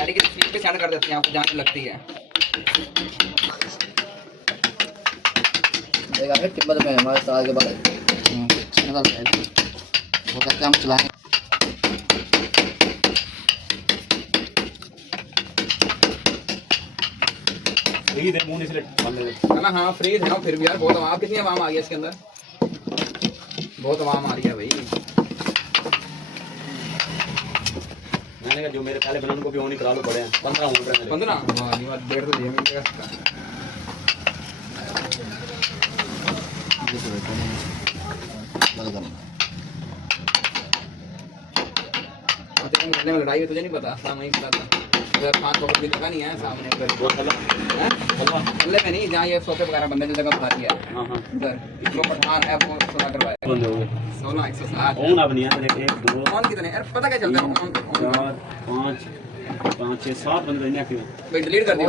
गाड़ी की स्पीड पे सेट कर देते हैं, आपको जान लगती है। देखा है टिब्बत में हमारे साल के बाद निकल गए वो कहते हम चलाएं। फ्रीज है मुंह इसलिए है ना। हाँ फ्रीज है फिर भी यार बहुत आवाम, कितनी आवाम आ गई है इसके अंदर, बहुत आवाम आ रही है भाई। मैंने कहा जो मेरे पहले बना उनको भी ऑन करा लो, पड़े हैं 15 होने पे 15 वाह नहीं बात डेढ़ तो दिए मिलेगा इसका। घंटे में लड़ाई हुई तुझे नहीं पता, सामने ही पता था उधर 5 वक्त भी जगह नहीं है सामने उधर वो चलो अल्ले में नहीं, जहाँ ये सोफे वगैरह बनने की जगह खाली है। हां हां उधर इसको पठान है वो सोना करवाया बंद हो गए 16 160 कौन अब नहीं है। 1 2 कौन कितने यार पता क्या चलता है 4 5 5 6 7 बंदे नहीं एक्टिव भाई डिलीट कर दिया।